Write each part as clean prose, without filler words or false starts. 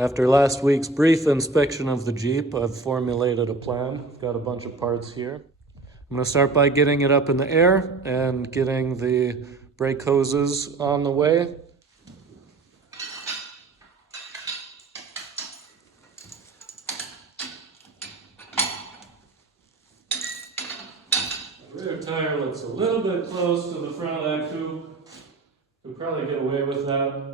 After last week's brief inspection of the Jeep, I've formulated a plan. I've got a bunch of parts here. I'm going to start by getting it up in the air and getting the brake hoses on the way. The rear tire looks a little bit close to the front of that coupe. Could probably get away with that.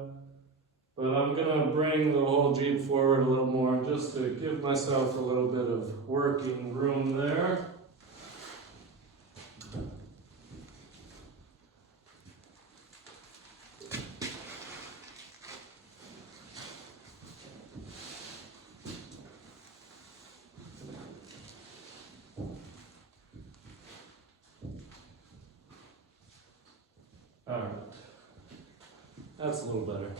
But I'm going to bring the whole Jeep forward a little more just to give myself a little bit of working room there. All right, that's a little better.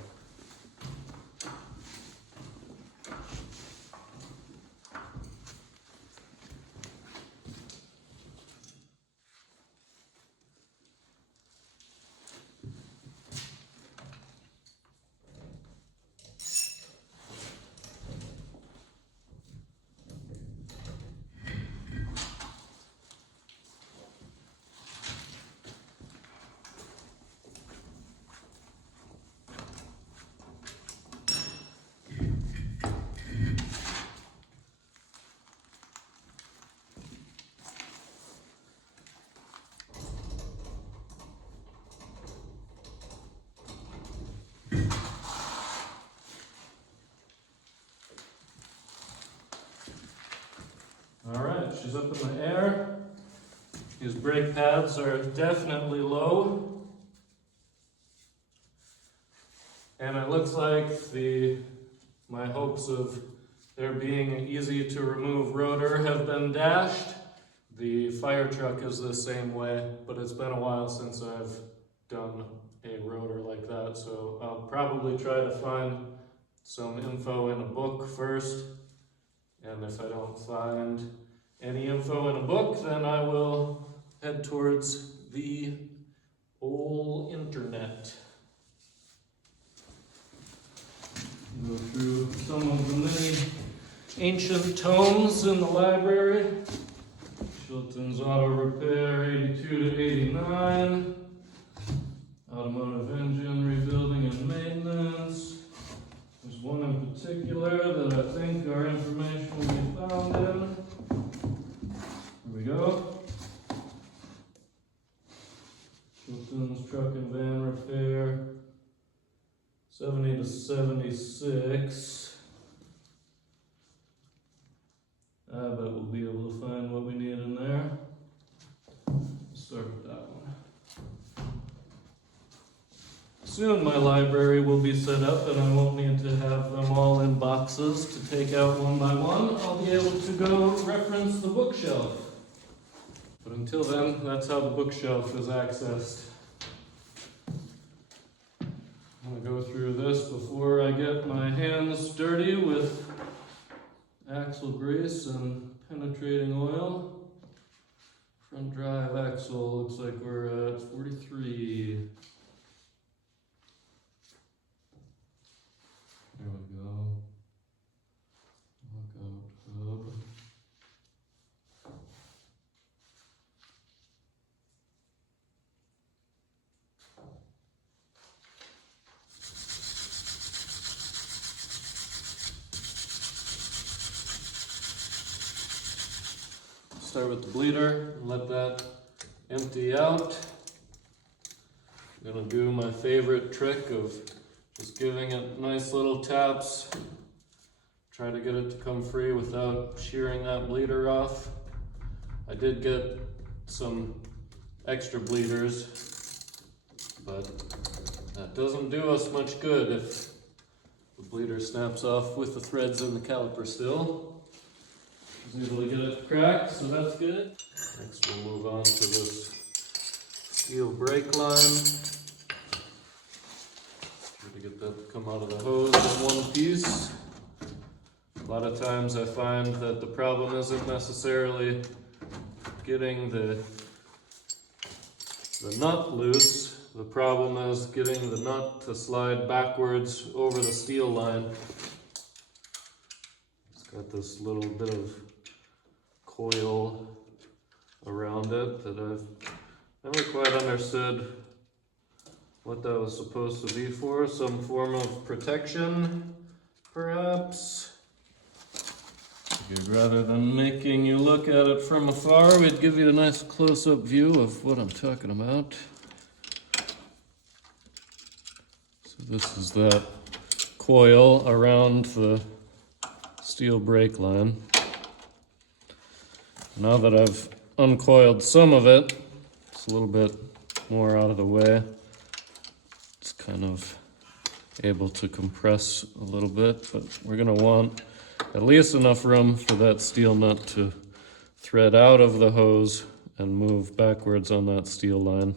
All right, she's up in the air. These brake pads are definitely low. And it looks like my hopes of there being an easy to remove rotor have been dashed. The fire truck is the same way, but it's been a while since I've done a rotor like that, so I'll probably try to find some info in a book first. And if I don't find any info in a book, then I will head towards the old internet. Go through some of the many ancient tomes in the library. Chilton's Auto Repair 82 to 89. Automotive Engine Rebuilding and Maintenance. There's one in particular that I think our information will be found in. Here we go. Chilton's Truck and Van Repair, 70 to 76. I bet we'll be able to find what we need in there. Let's start with that one. Soon my library will be set up and I won't need to have them all in boxes to take out one by one. I'll be able to go reference the bookshelf. But until then, that's how the bookshelf is accessed. I'm going to go through this before I get my hands dirty with axle grease and penetrating oil. Front drive axle looks like we're at 43. There we go. Lockout hub. Start with the bleeder and let that empty out. I'm gonna do my favorite trick of just giving it nice little taps. Try to get it to come free without shearing that bleeder off. I did get some extra bleeders, but that doesn't do us much good if the bleeder snaps off with the threads in the caliper still. I was able to get it cracked, so that's good. Next we'll move on to this steel brake line. Try to get that to come out of the hose in one piece. A lot of times I find that the problem isn't necessarily getting the nut loose. The problem is getting the nut to slide backwards over the steel line. got this little bit of coil around it that I've never quite understood what that was supposed to be for. Some form of protection, perhaps. Rather than making you look at it from afar, we'd give you a nice close-up view of what I'm talking about. So this is that coil around the steel brake line. Now that I've uncoiled some of it, it's a little bit more out of the way. It's kind of able to compress a little bit, but we're going to want at least enough room for that steel nut to thread out of the hose and move backwards on that steel line.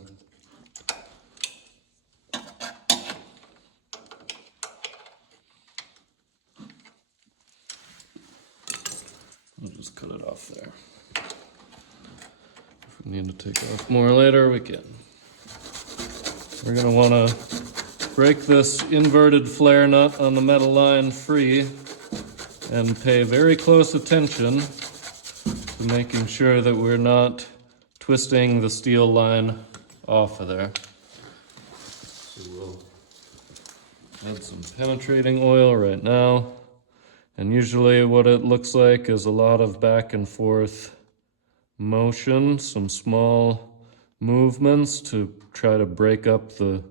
I'll just cut it off there. If we need to take off more later, we can. We're going to want to break this inverted flare nut on the metal line free and pay very close attention to making sure that we're not twisting the steel line off of there. So we'll add some penetrating oil right now. And usually what it looks like is a lot of back and forth motion, some small movements to try to break up the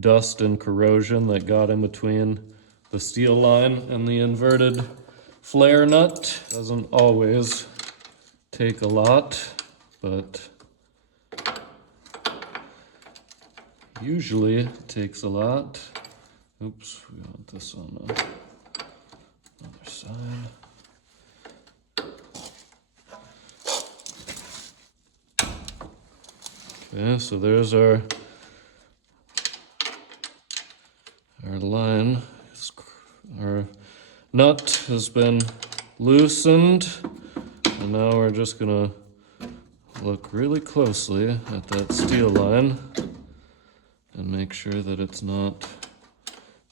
dust and corrosion that got in between the steel line and the inverted flare nut. Doesn't always take a lot, but usually it takes a lot. Oops, we want this on the other side. Okay, so there's our line. Our nut has been loosened, and now we're just gonna look really closely at that steel line and make sure that it's not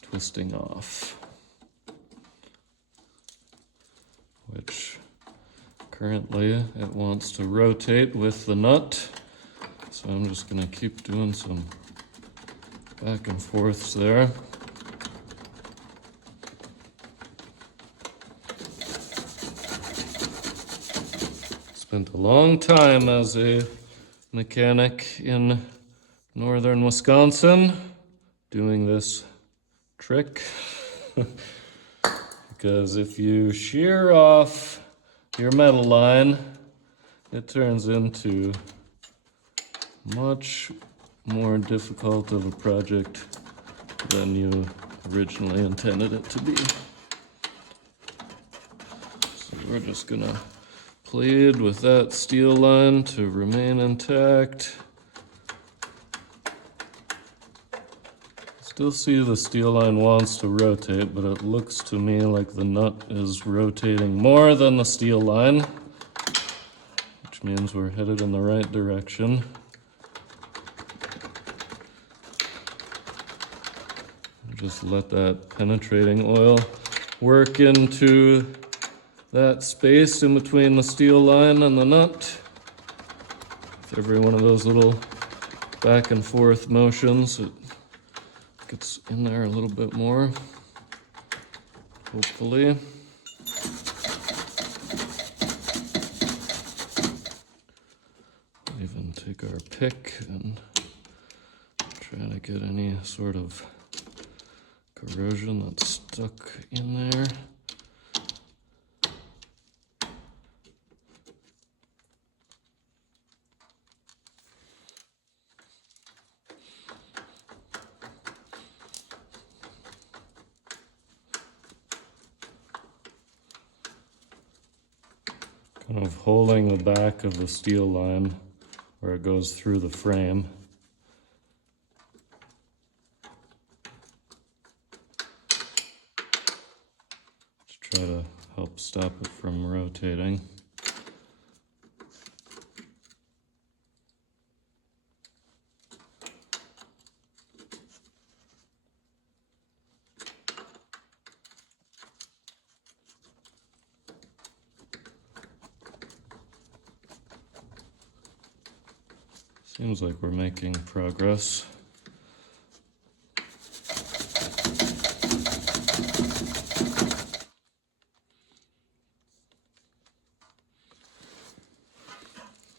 twisting off, which currently it wants to rotate with the nut. So I'm just gonna keep doing some back and forths there. Spent a long time as a mechanic in northern Wisconsin doing this trick. Because if you shear off your metal line, it turns into much more difficult of a project than you originally intended it to be. So we're just gonna plead with that steel line to remain intact. Still see the steel line wants to rotate, but it looks to me like the nut is rotating more than the steel line, which means we're headed in the right direction. Just let that penetrating oil work into that space in between the steel line and the nut. With every one of those little back and forth motions, it gets in there a little bit more, hopefully. Even take our pick and try to get any sort of corrosion that's stuck in there. Kind of holding the back of the steel line where it goes through the frame. To try to help stop it from rotating. Seems like we're making progress.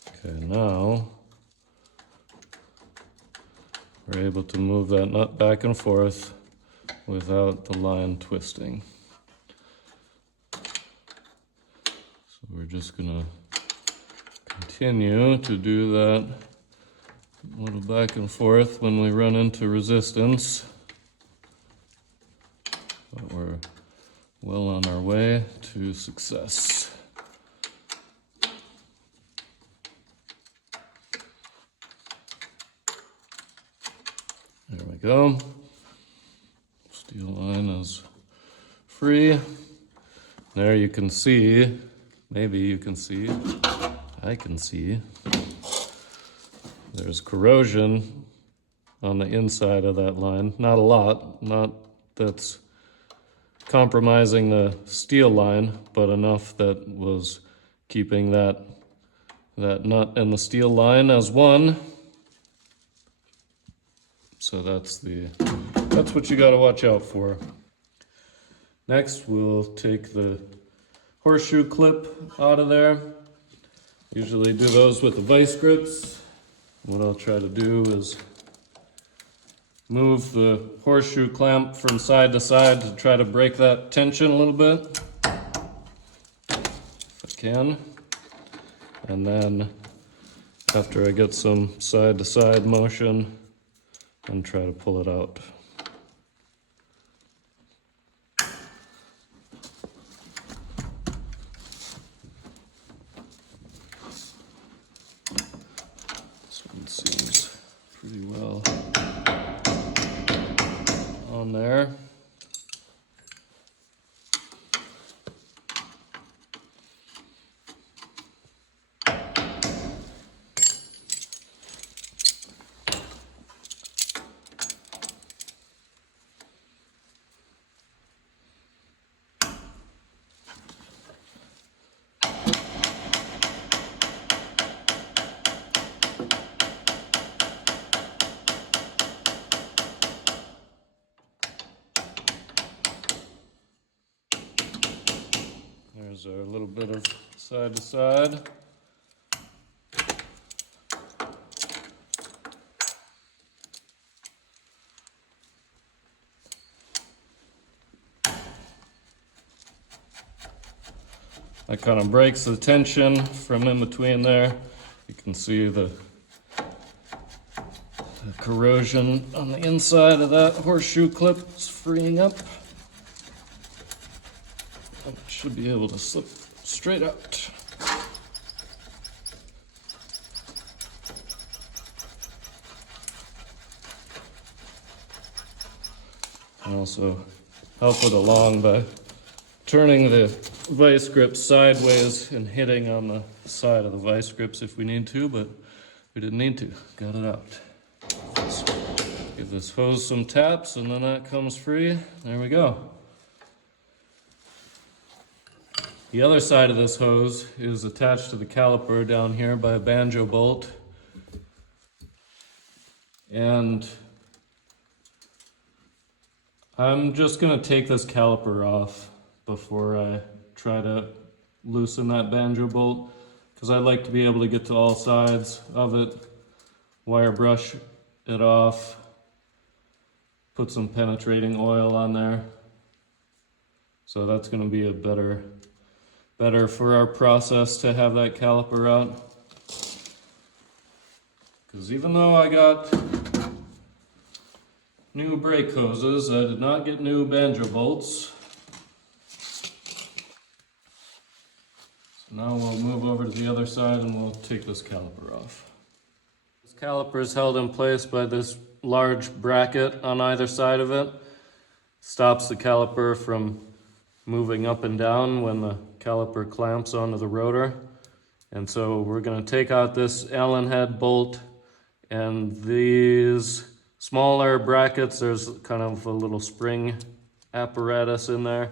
Okay, now we're able to move that nut back and forth without the line twisting. So we're just gonna continue to do that little back and forth when we run into resistance. But we're well on our way to success. There we go. Steel line is free. There you can see, maybe you can see, I can see, there's corrosion on the inside of that line. Not a lot, not that's compromising the steel line, but enough that was keeping that nut and the steel line as one. So that's what you gotta watch out for. Next, we'll take the horseshoe clip out of there. Usually do those with the vice grips. What I'll try to do is move the horseshoe clamp from side to side to try to break that tension a little bit, if I can. And then after I get some side to side motion, and try to pull it out. This one seems pretty well on there. There's our little bit of side to side. That kind of breaks the tension from in between there. You can see the corrosion on the inside of that horseshoe clip is freeing up. It should be able to slip straight out. And also help it along by turning the vice grip sideways and hitting on the side of the vice grips if we need to, but we didn't need to. Got it out. Let's give this hose some taps and then that comes free. There we go. The other side of this hose is attached to the caliper down here by a banjo bolt. And I'm just gonna take this caliper off before I try to loosen that banjo bolt, because I like to be able to get to all sides of it, wire brush it off, put some penetrating oil on there. So that's gonna be a better for our process to have that caliper out. Because even though I got new brake hoses, I did not get new banjo bolts. So now we'll move over to the other side and we'll take this caliper off. This caliper is held in place by this large bracket on either side of it. Stops the caliper from moving up and down when the caliper clamps onto the rotor. And so we're going to take out this Allen head bolt, and these smaller brackets, there's kind of a little spring apparatus in there,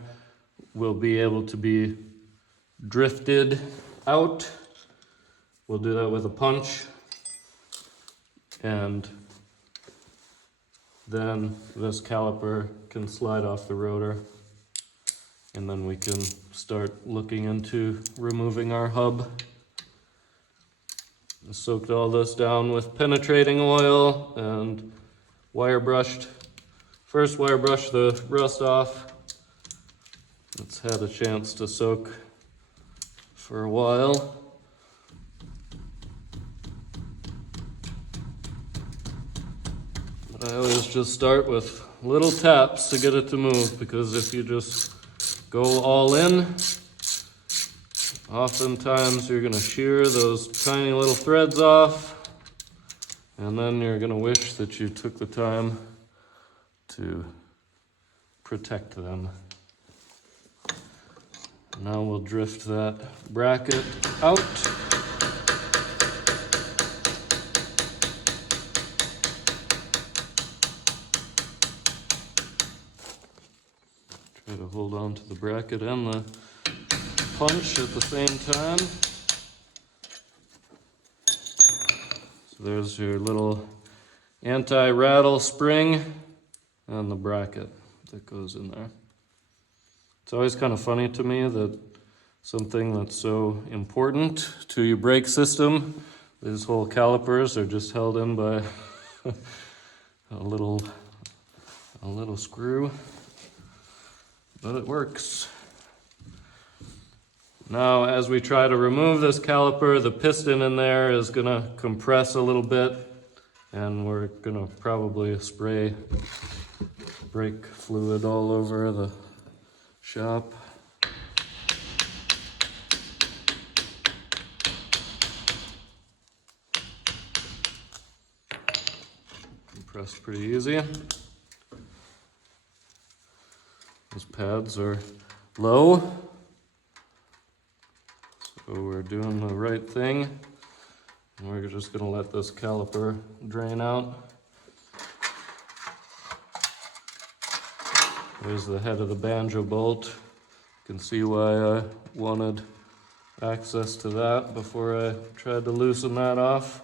will be able to be drifted out. We'll do that with a punch. and then this caliper can slide off the rotor, and then we can start looking into removing our hub. I soaked all this down with penetrating oil and wire brushed. First wire brushed the rust off. It's had a chance to soak for a while. But I always just start with little taps to get it to move, because if you just go all in, oftentimes you're going to shear those tiny little threads off, and then you're going to wish that you took the time to protect them. Now we'll drift that bracket out. Try to hold on to the bracket and the punch at the same time. So there's your little anti-rattle spring and the bracket that goes in there. It's always kind of funny to me that something that's so important to your brake system, these whole calipers are just held in by a little screw, but it works. Now, as we try to remove this caliper, the piston in there is gonna compress a little bit, and we're gonna probably spray brake fluid all over the shop. Compressed pretty easy. Those pads are low, so we're doing the right thing. And we're just going to let this caliper drain out. There's the head of the banjo bolt. You can see why I wanted access to that before I tried to loosen that off.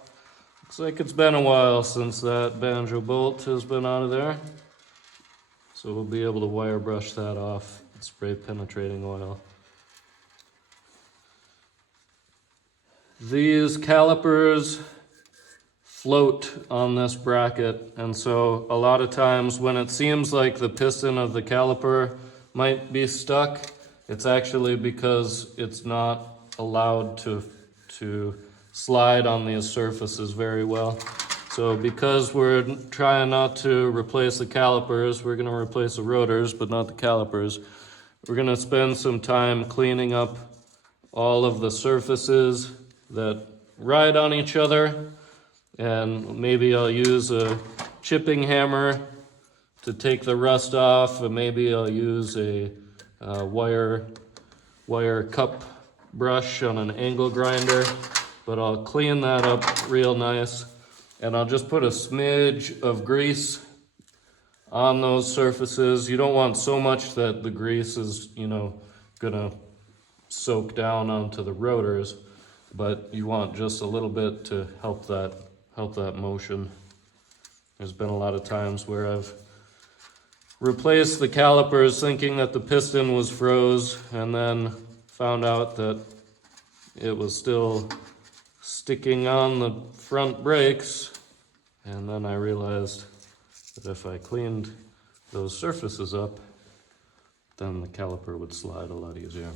Looks like it's been a while since that banjo bolt has been out of there. So we'll be able to wire brush that off and spray penetrating oil. These calipers float on this bracket, and so a lot of times when it seems like the piston of the caliper might be stuck, it's actually because it's not allowed to slide on these surfaces very well. So because we're trying not to replace the calipers, we're going to replace the rotors, but not the calipers. We're going to spend some time cleaning up all of the surfaces that ride on each other. And maybe I'll use a chipping hammer to take the rust off, and maybe I'll use a wire cup brush on an angle grinder, but I'll clean that up real nice, and I'll just put a smidge of grease on those surfaces. You don't want so much that the grease is, gonna soak down onto the rotors, but you want just a little bit to help that motion. There's been a lot of times where I've replaced the calipers thinking that the piston was froze, and then found out that it was still sticking on the front brakes, and then I realized that if I cleaned those surfaces up, then the caliper would slide a lot easier.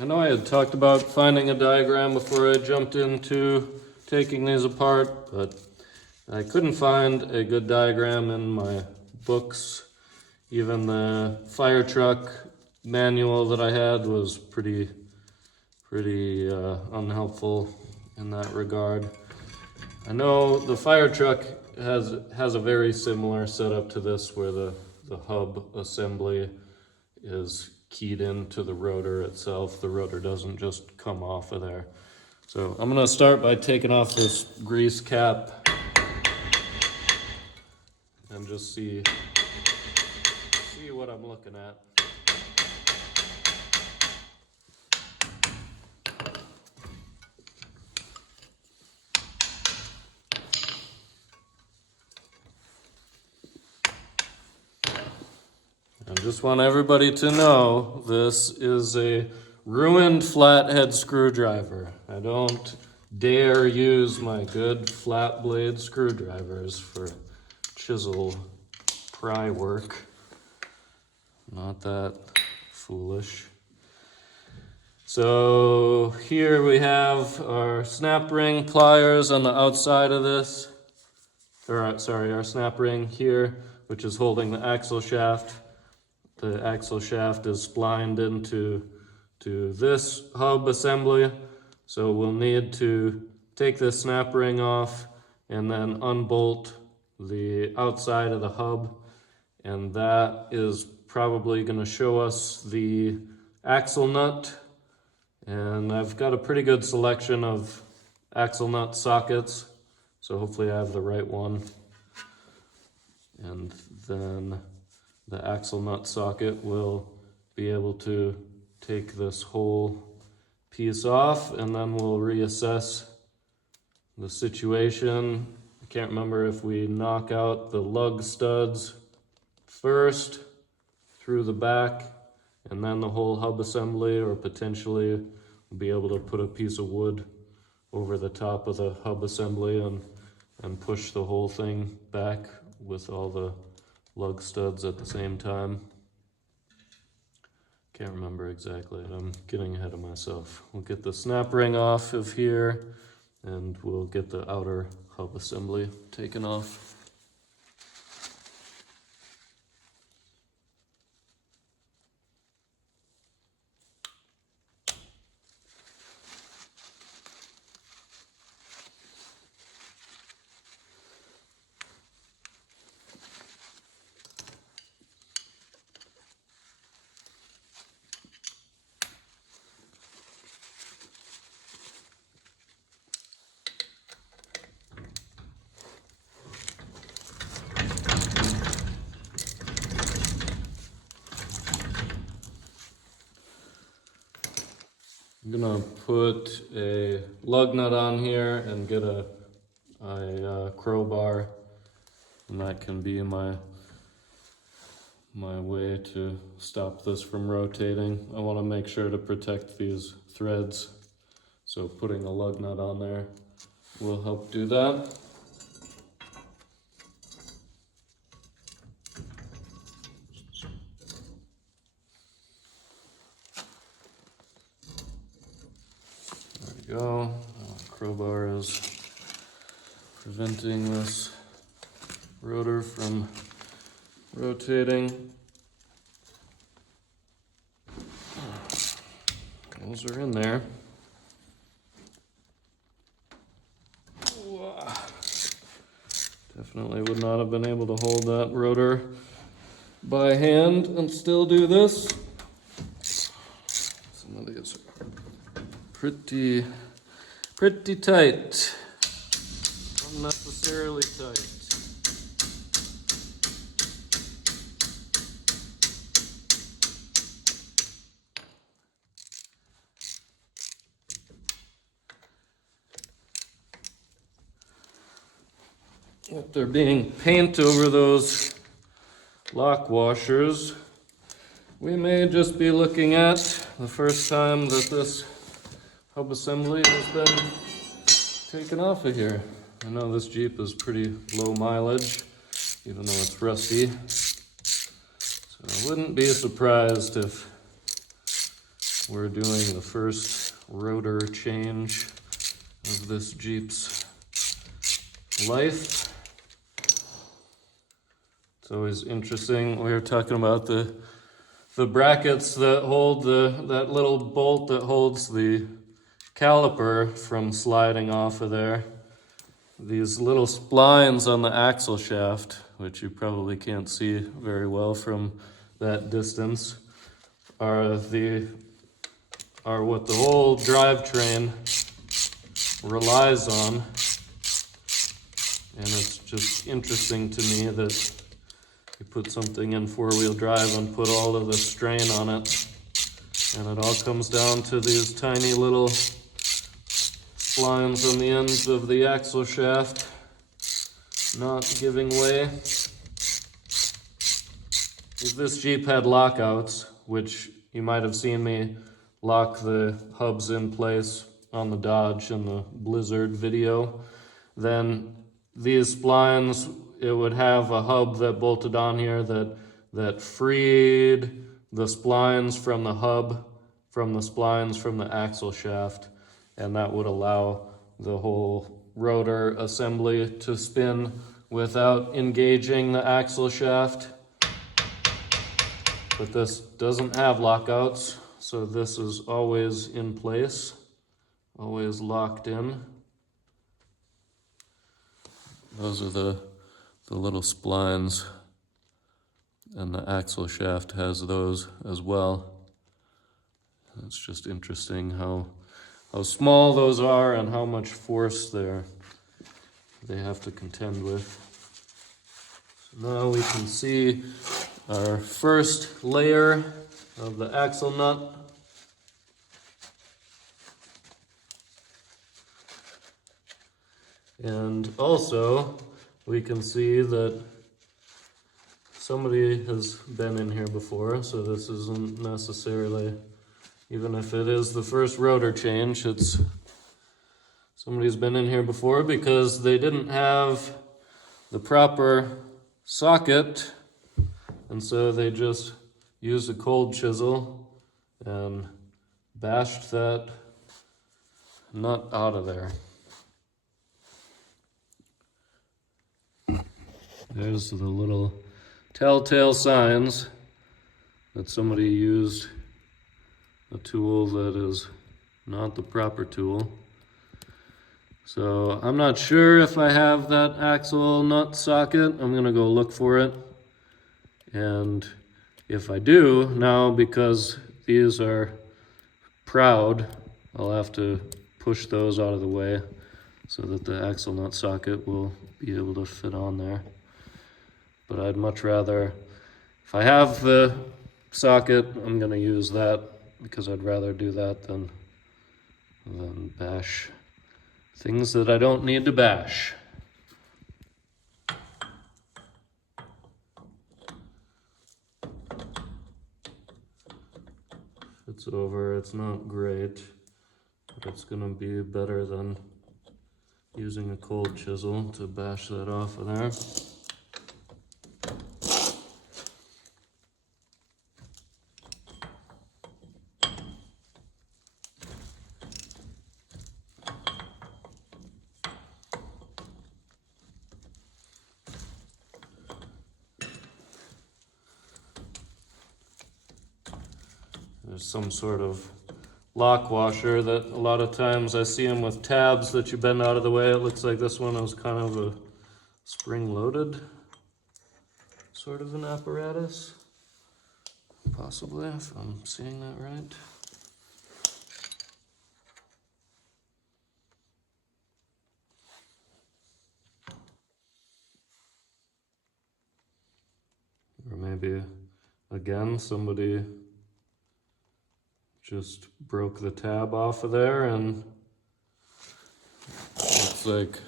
I know I had talked about finding a diagram before I jumped into taking these apart, but I couldn't find a good diagram in my books. Even the fire truck manual that I had was pretty unhelpful in that regard. I know the fire truck has a very similar setup to this, where the hub assembly is keyed into the rotor itself. The rotor doesn't just come off of there. So I'm going to start by taking off this grease cap and just see what I'm looking at. just want everybody to know this is a ruined flathead screwdriver. I don't dare use my good flat blade screwdrivers for chisel pry work. Not that foolish. So here we have our snap ring pliers on the outside of this. Our snap ring here, which is holding the axle shaft. The axle shaft is splined into this hub assembly. So we'll need to take this snap ring off and then unbolt the outside of the hub. And that is probably going to show us the axle nut. And I've got a pretty good selection of axle nut sockets, so hopefully I have the right one. And then the axle nut socket will be able to take this whole piece off, and then we'll reassess the situation. I can't remember if we knock out the lug studs first through the back and then the whole hub assembly, or potentially we'll be able to put a piece of wood over the top of the hub assembly and push the whole thing back with all the lug studs at the same time. Can't remember exactly. I'm getting ahead of myself. We'll get the snap ring off of here and we'll get the outer hub assembly taken off. I'm gonna put a lug nut on here and get a crowbar, and that can be my way to stop this from rotating. I want to make sure to protect these threads, so putting a lug nut on there will help do that. Go. Crowbar is preventing this rotor from rotating. Those are in there. Definitely would not have been able to hold that rotor by hand and still do this. Some of these are pretty tight, unnecessarily tight. If there being paint over those lock washers, we may just be looking at the first time that this hub assembly has been taken off of here. I know this Jeep is pretty low mileage, even though it's rusty. So I wouldn't be surprised if we're doing the first rotor change of this Jeep's life. It's always interesting. We were talking about the brackets that hold that little bolt that holds the caliper from sliding off of there. These little splines on the axle shaft, which you probably can't see very well from that distance, are what the whole drivetrain relies on. And it's just interesting to me that you put something in four-wheel drive and put all of the strain on it, and it all comes down to these tiny little splines on the ends of the axle shaft not giving way. if this Jeep had lockouts, which you might have seen me lock the hubs in place on the Dodge in the Blizzard video, then these splines, it would have a hub that bolted on here that freed the splines from the hub, from the splines from the axle shaft, and that would allow the whole rotor assembly to spin without engaging the axle shaft. But this doesn't have lockouts, so this is always in place, always locked in. Those are the little splines, and the axle shaft has those as well. It's just interesting how small those are and how much force they have to contend with. So now we can see our first layer of the axle nut. And also we can see that somebody has been in here before, so this isn't necessarily, even if it is the first rotor change, it's somebody's been in here before because they didn't have the proper socket, and so they just used a cold chisel and bashed that nut out of there. There's the little telltale signs that somebody used a tool that is not the proper tool. So I'm not sure if I have that axle nut socket. I'm gonna go look for it. And if I do, now because these are proud, I'll have to push those out of the way so that the axle nut socket will be able to fit on there. But I'd much rather, if I have the socket, I'm gonna use that because I'd rather do that than bash things that I don't need to bash. It's over, it's not great, but it's gonna be better than using a cold chisel to bash that off of there. There's some sort of lock washer that a lot of times I see them with tabs that you bend out of the way. It looks like this one was kind of a spring-loaded sort of an apparatus. Possibly, if I'm seeing that right. Or maybe, again, somebody just broke the tab off of there, and looks like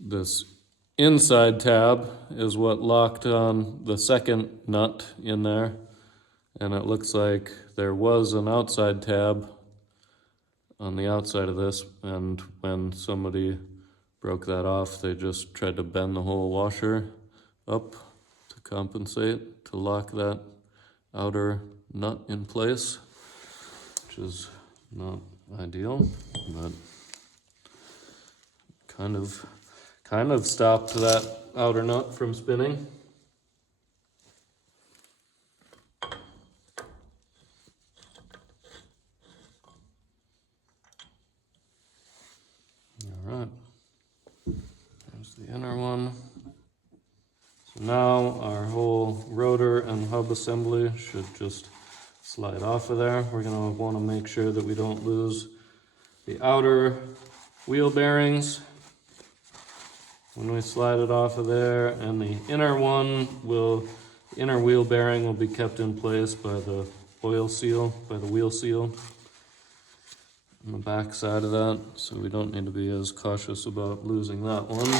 this inside tab is what locked on the second nut in there, and it looks like there was an outside tab on the outside of this, and when somebody broke that off, they just tried to bend the whole washer up to compensate, to lock that outer nut in place, which is not ideal, but kind of stopped that outer nut from spinning. All right, there's the inner one. So now our whole rotor and hub assembly should just slide off of there. We're gonna wanna make sure that we don't lose the outer wheel bearings when we slide it off of there, and the inner inner wheel bearing will be kept in place by the oil seal, by the wheel seal on the back side of that, so we don't need to be as cautious about losing that one.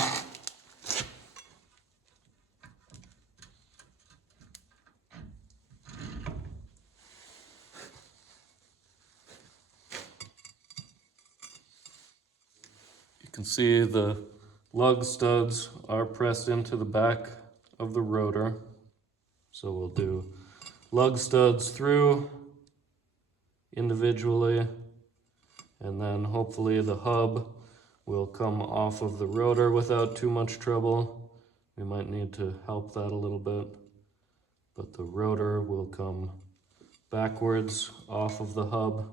can see the lug studs are pressed into the back of the rotor. So we'll do lug studs through individually, and then hopefully the hub will come off of the rotor without too much trouble. We might need to help that a little bit, but the rotor will come backwards off of the hub.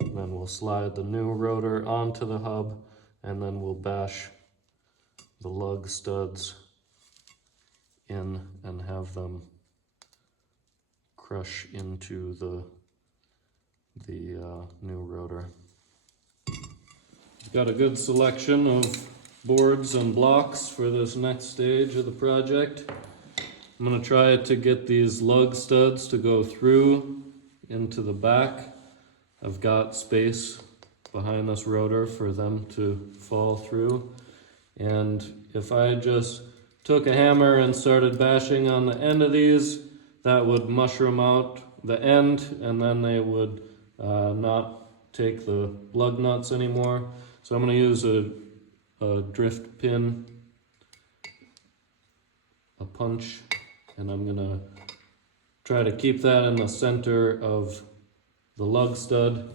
And then we'll slide the new rotor onto the hub, and then we'll bash the lug studs in and have them crush into the new rotor. We've got a good selection of boards and blocks for this next stage of the project. I'm going to try to get these lug studs to go through into the back. I've got space behind this rotor for them to fall through. And if I just took a hammer and started bashing on the end of these, that would mushroom out the end, and then they would not take the lug nuts anymore. So I'm going to use a drift pin, a punch, and I'm going to try to keep that in the center of the lug stud,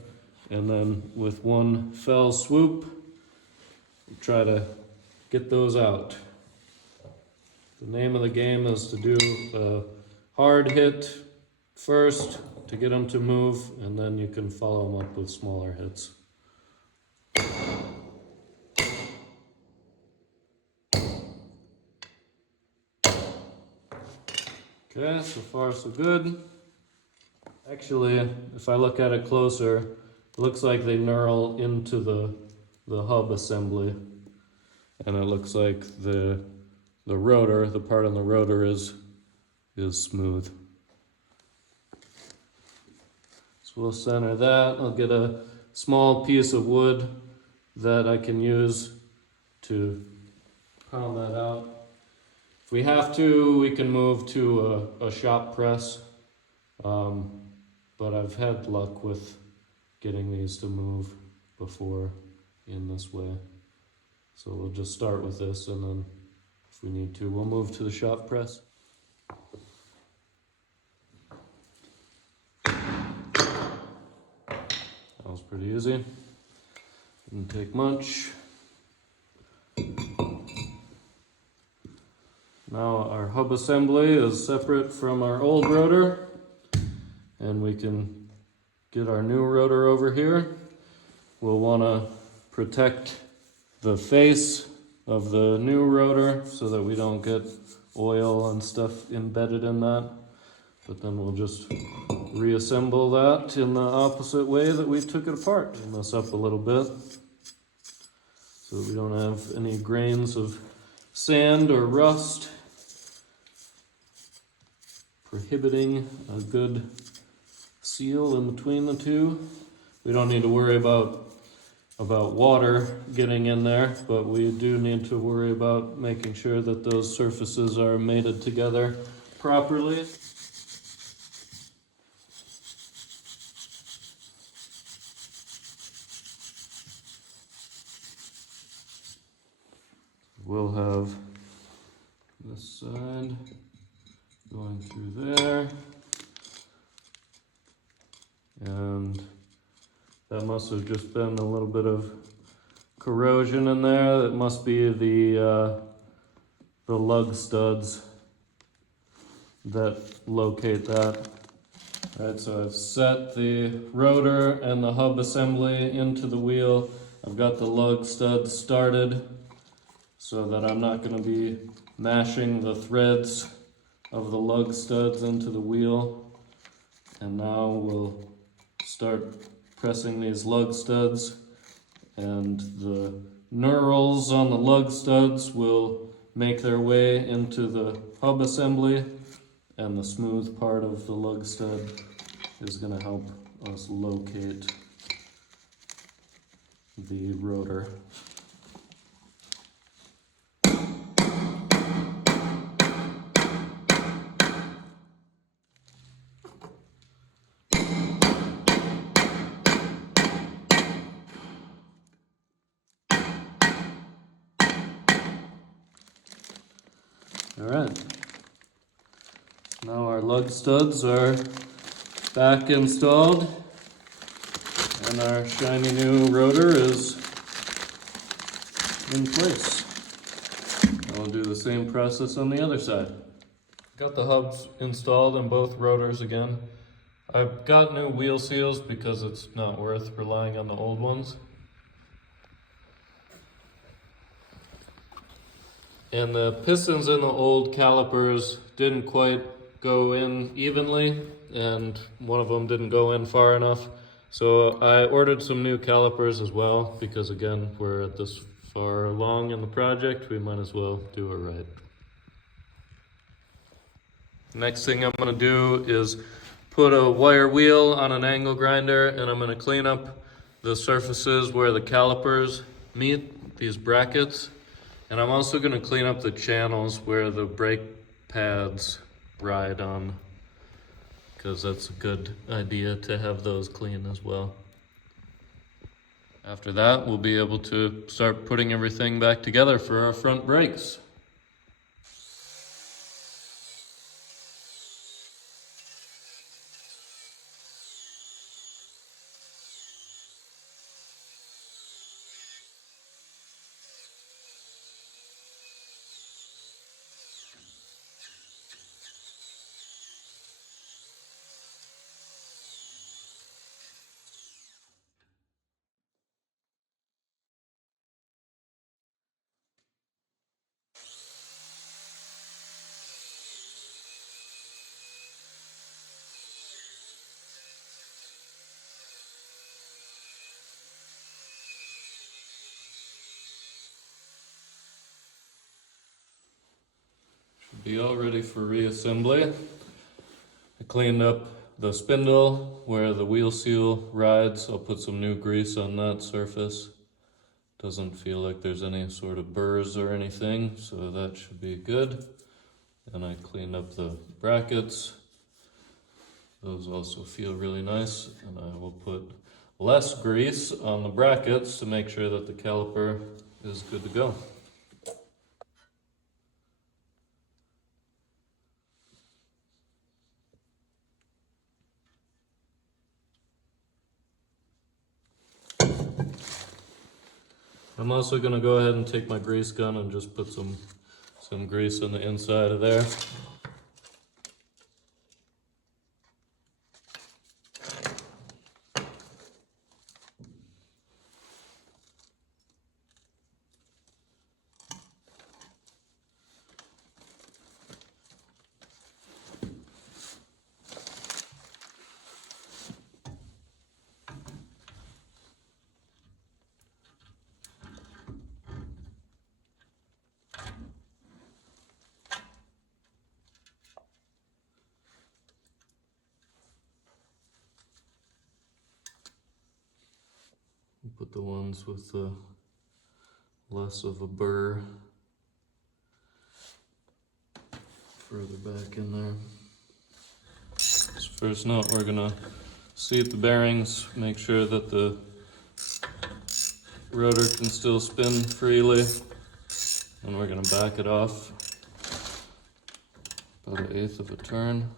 and then with one fell swoop, try to get those out. The name of the game is to do a hard hit first to get them to move, and then you can follow them up with smaller hits. Okay, so far so good. Actually, if I look at it closer, it looks like they knurl into the hub assembly, and it looks like the rotor, the part on the rotor is smooth. So we'll center that. I'll get a small piece of wood that I can use to pound that out. If we have to, we can move to a shop press, but I've had luck with getting these to move before in this way. So we'll just start with this, and then if we need to, we'll move to the shop press. That was pretty easy. Didn't take much. Now our hub assembly is separate from our old rotor, and we can get our new rotor over here. We'll want to protect the face of the new rotor so that we don't get oil and stuff embedded in that. But then we'll just reassemble that in the opposite way that we took it apart. Clean this up a little bit so that we don't have any grains of sand or rust prohibiting a good seal in between the two. We don't need to worry about water getting in there, but we do need to worry about making sure that those surfaces are mated together properly. We'll have this side going through there, and that must have just been a little bit of corrosion in there. It must be the lug studs that locate that. All right, so I've set the rotor and the hub assembly into the wheel. I've got the lug studs started so that I'm not going to be mashing the threads of the lug studs into the wheel. And now we'll start pressing these lug studs, and the knurls on the lug studs will make their way into the hub assembly, and the smooth part of the lug stud is going to help us locate the rotor. Alright, now our lug studs are back installed and our shiny new rotor is in place. I'll do the same process on the other side. Got the hubs installed in both rotors again. I've got new wheel seals because it's not worth relying on the old ones. And the pistons in the old calipers didn't quite go in evenly, and one of them didn't go in far enough. So I ordered some new calipers as well, because again, we're this far along in the project, we might as well do it right. Next thing I'm gonna do is put a wire wheel on an angle grinder, and I'm gonna clean up the surfaces where the calipers meet, these brackets. And I'm also going to clean up the channels where the brake pads ride on, because that's a good idea to have those clean as well. After that, we'll be able to start putting everything back together for our front brakes. Be all ready for reassembly. I cleaned up the spindle where the wheel seal rides. I'll put some new grease on that surface. Doesn't feel like there's any sort of burrs or anything, so that should be good. And I cleaned up the brackets. Those also feel really nice, and I will put less grease on the brackets to make sure that the caliper is good to go. I'm also going to go ahead and take my grease gun and just put some grease on the inside of there. Put the ones with the less of a burr further back in there. So first note, we're gonna seat the bearings, make sure that the rotor can still spin freely, and we're gonna back it off about 1/8 of a turn.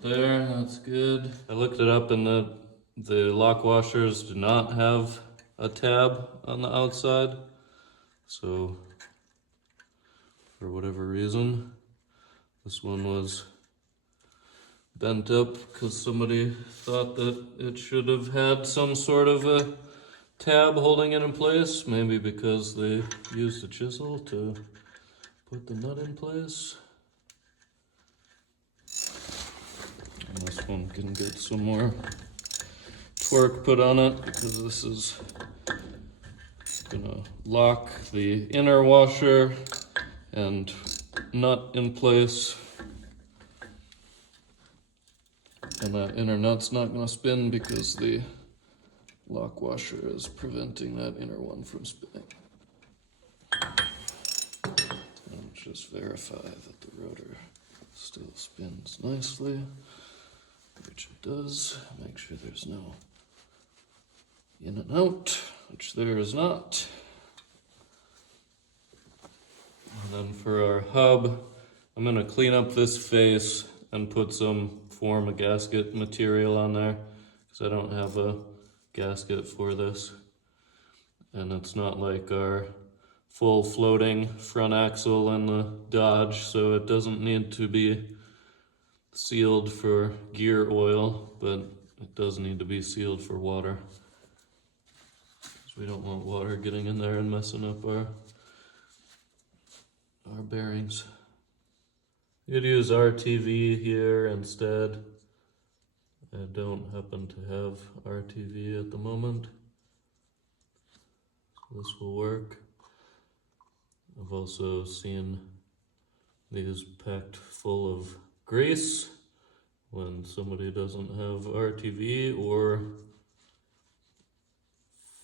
There, that's good. I looked it up, and the lock washers do not have a tab on the outside, so for whatever reason this one was bent up because somebody thought that it should have had some sort of a tab holding it in place, maybe because they used a chisel to put the nut in place. And this one can get some more torque put on it because this is gonna lock the inner washer and nut in place. And that inner nut's not gonna spin because the lock washer is preventing that inner one from spinning. And just verify that the rotor still spins nicely, which it does. Make sure there's no in and out, which there is not. And then for our hub, I'm gonna clean up this face and put some form a gasket material on there because I don't have a gasket for this. And it's not like our full floating front axle in the Dodge, so it doesn't need to be sealed for gear oil, but it does need to be sealed for water. We don't want water getting in there and messing up our bearings. You'd use RTV here instead. I don't happen to have RTV at the moment, so this will work. I've also seen these packed full of grease when somebody doesn't have RTV or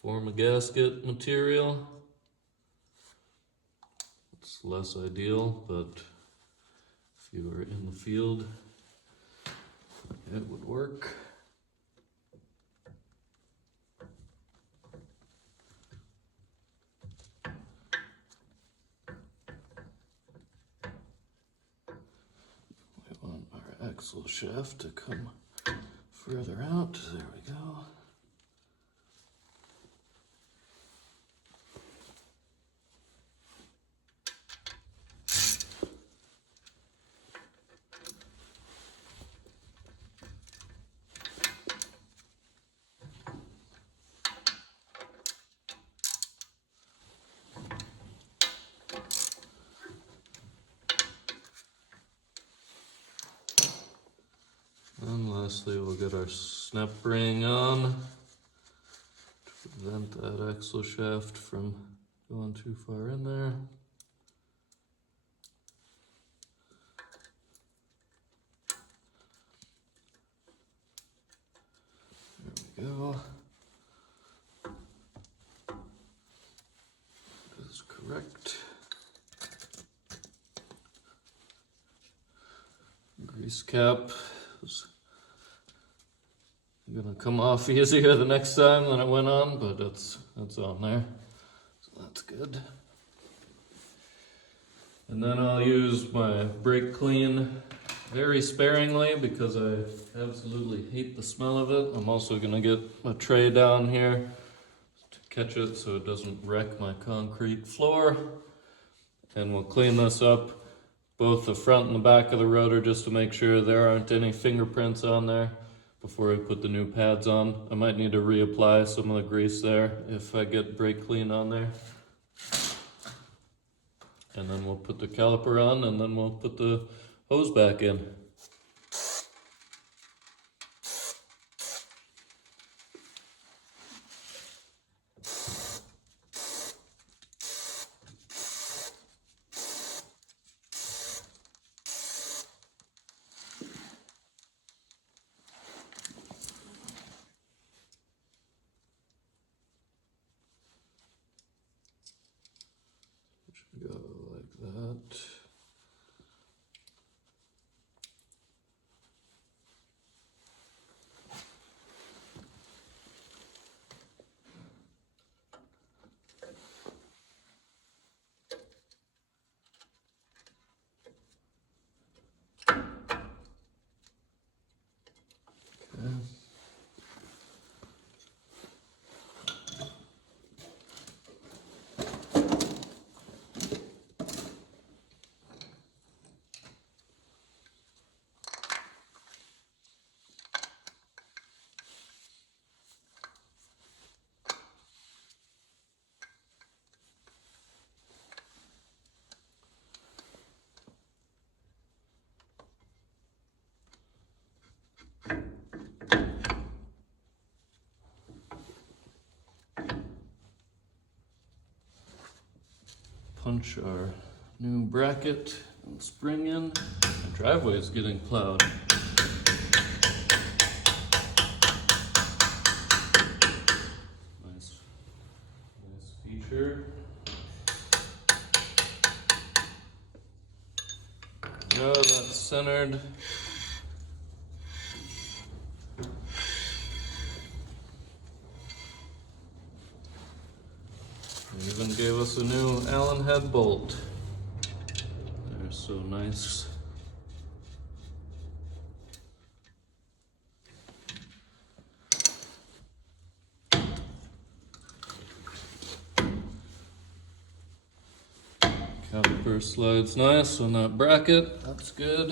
form a gasket material. It's less ideal, but if you were in the field, it would work. We want our axle shaft to come further out. There we go. And lastly, we'll get our snap ring on to prevent that axle shaft from going too far in there. There we go. That is correct. Grease cap is gonna come off easier the next time than it went on, but it's on there, so that's good. And then I'll use my brake clean very sparingly because I absolutely hate the smell of it. I'm also gonna get a tray down here to catch it so it doesn't wreck my concrete floor. And we'll clean this up, both the front and the back of the rotor, just to make sure there aren't any fingerprints on there before I put the new pads on. I might need to reapply some of the grease there if I get brake clean on there. And then we'll put the caliper on, and then we'll put the hose back in. Go like that. Okay. punch our new bracket and spring in. The driveway is getting plowed. Nice feature. Now that's centered. They even gave us a new Allen head bolt. They're so nice. Caliper slides nice on that bracket, that's good.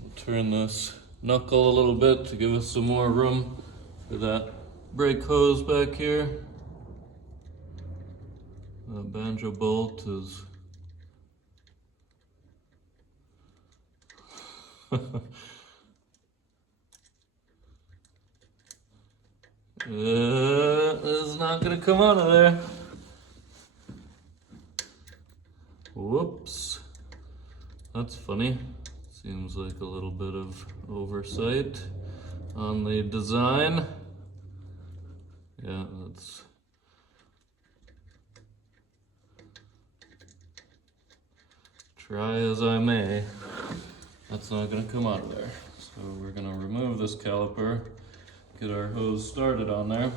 We'll turn this knuckle a little bit to give us some more room for that brake hose back here. The banjo bolt is this is not gonna come out of there. Whoops. That's funny. Seems like a little bit of oversight on the design. Yeah, that's try as I may. That's not gonna come out of there. So we're gonna remove this caliper, get our hose started on there.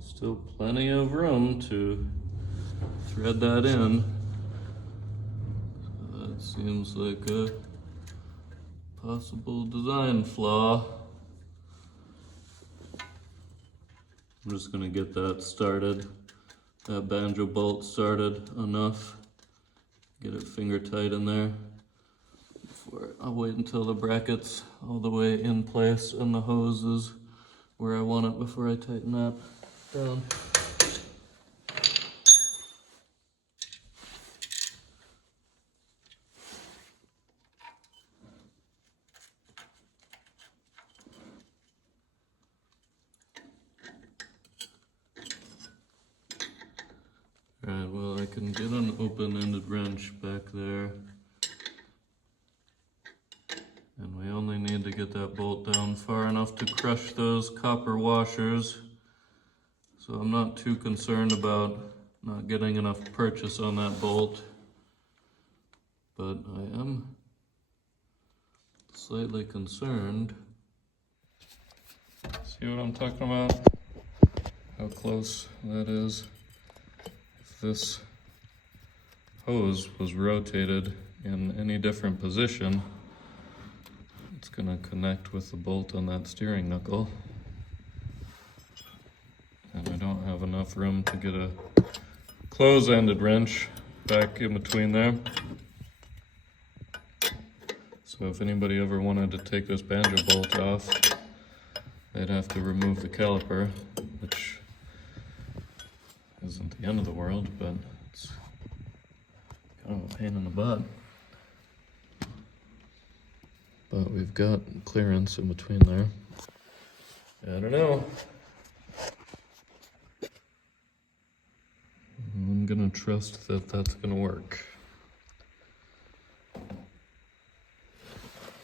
Still plenty of room to thread that in. So that seems like a possible design flaw. I'm just gonna get that started, that banjo bolt started enough. Get it finger tight in there. I'll wait until the bracket's all the way in place and the hose is where I want it before I tighten that down. Alright, well I can get an open-ended wrench back there. And we only need to get that bolt down far enough to crush those copper washers. So I'm not too concerned about not getting enough purchase on that bolt. But I am slightly concerned. See what I'm talking about? How close that is. If this hose was rotated in any different position, it's gonna connect with the bolt on that steering knuckle. And I don't have enough room to get a close-ended wrench back in between there. So if anybody ever wanted to take this banjo bolt off, they'd have to remove the caliper, which isn't the end of the world, but it's kind of a pain in the butt. But we've got clearance in between there. I don't know. I'm gonna trust that that's gonna work.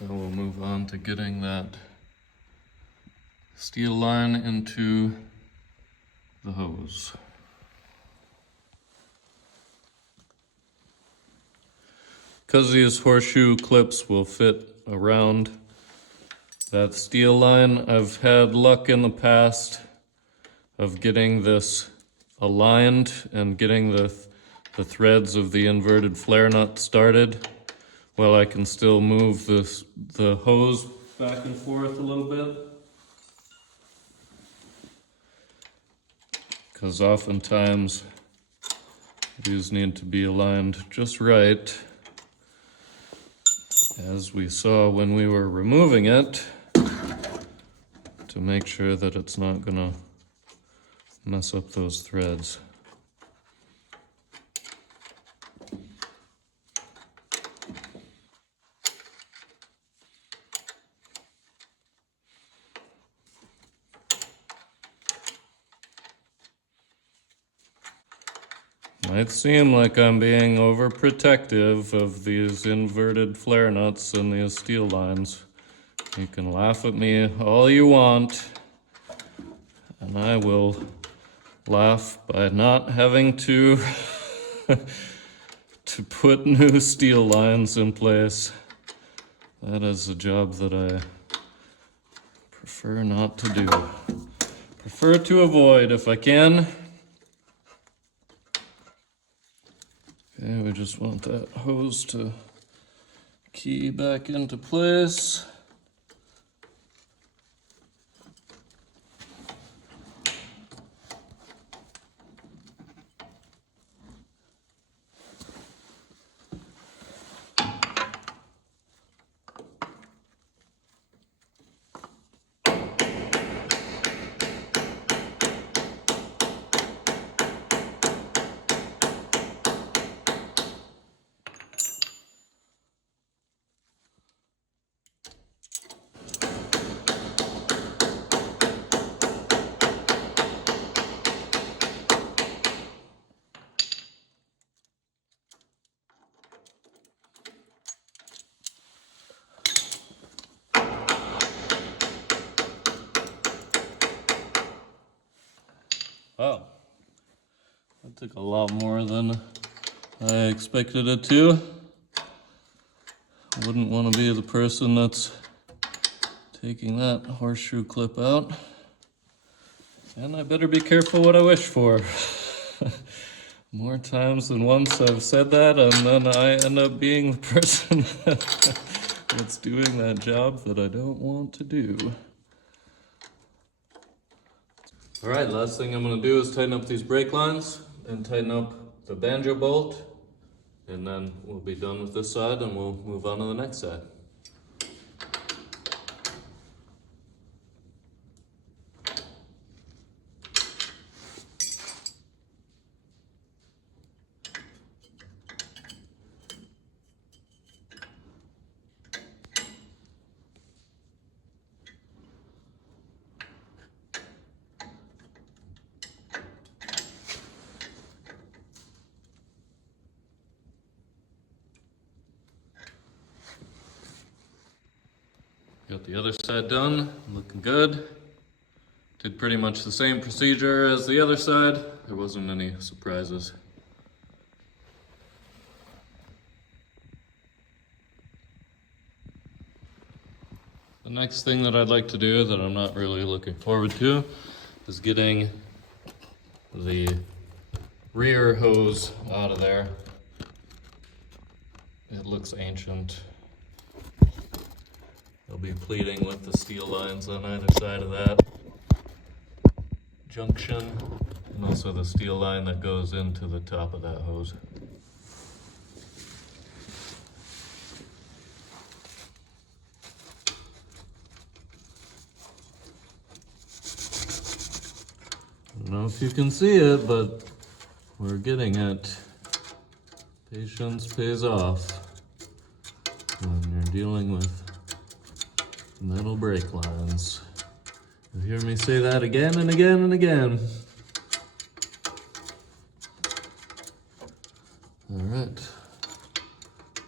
Now we'll move on to getting that steel line into the hose. Because these horseshoe clips will fit around that steel line, I've had luck in the past of getting this aligned and getting the threads of the inverted flare nut started while I can still move the hose back and forth a little bit. Because oftentimes these need to be aligned just right, as we saw when we were removing it, to make sure that it's not gonna mess up those threads. Might seem like I'm being overprotective of these inverted flare nuts and these steel lines. You can laugh at me all you want, and I will laugh by not having to to put new steel lines in place. That is a job that I prefer not to do. Prefer to avoid if I can. Okay, we just want that hose to key back into place. Wow, that took a lot more than I expected it to. I wouldn't want to be the person that's taking that horseshoe clip out. And I better be careful what I wish for. More times than once I've said that, and then I end up being the person that's doing that job that I don't want to do. All right, last thing I'm gonna do is tighten up these brake lines and tighten up the banjo bolt, and then we'll be done with this side and we'll move on to the next side. Got the other side done, looking good. Did pretty much the same procedure as the other side. There wasn't any surprises. The next thing that I'd like to do that I'm not really looking forward to is getting the rear hose out of there. It looks ancient. They'll be pleating with the steel lines on either side of that junction, and also the steel line that goes into the top of that hose. I don't know if you can see it, but we're getting it. Patience pays off when you're dealing with metal brake lines. You hear me say that again and again and again. All right,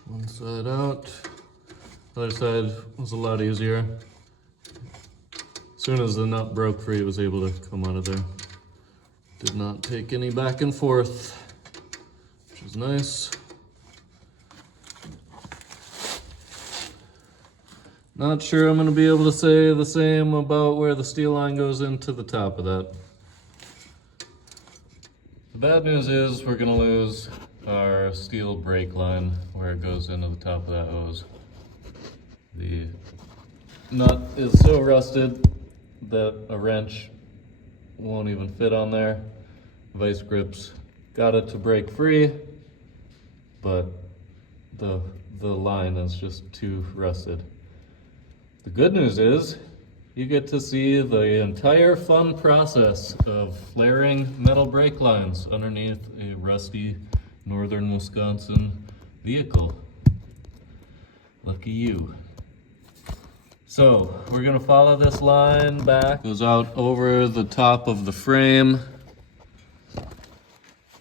one side out. Other side was a lot easier. As soon as the nut broke free, it was able to come out of there. Did not take any back and forth, which is nice. Not sure I'm gonna be able to say the same about where the steel line goes into the top of that. The bad news is we're gonna lose our steel brake line where it goes into the top of that hose. The nut is so rusted that a wrench won't even fit on there. Vice grips got it to break free, but the line is just too rusted. The good news is you get to see the entire fun process of flaring metal brake lines underneath a rusty northern Wisconsin vehicle. Lucky you. So we're gonna follow this line back. Goes out over the top of the frame.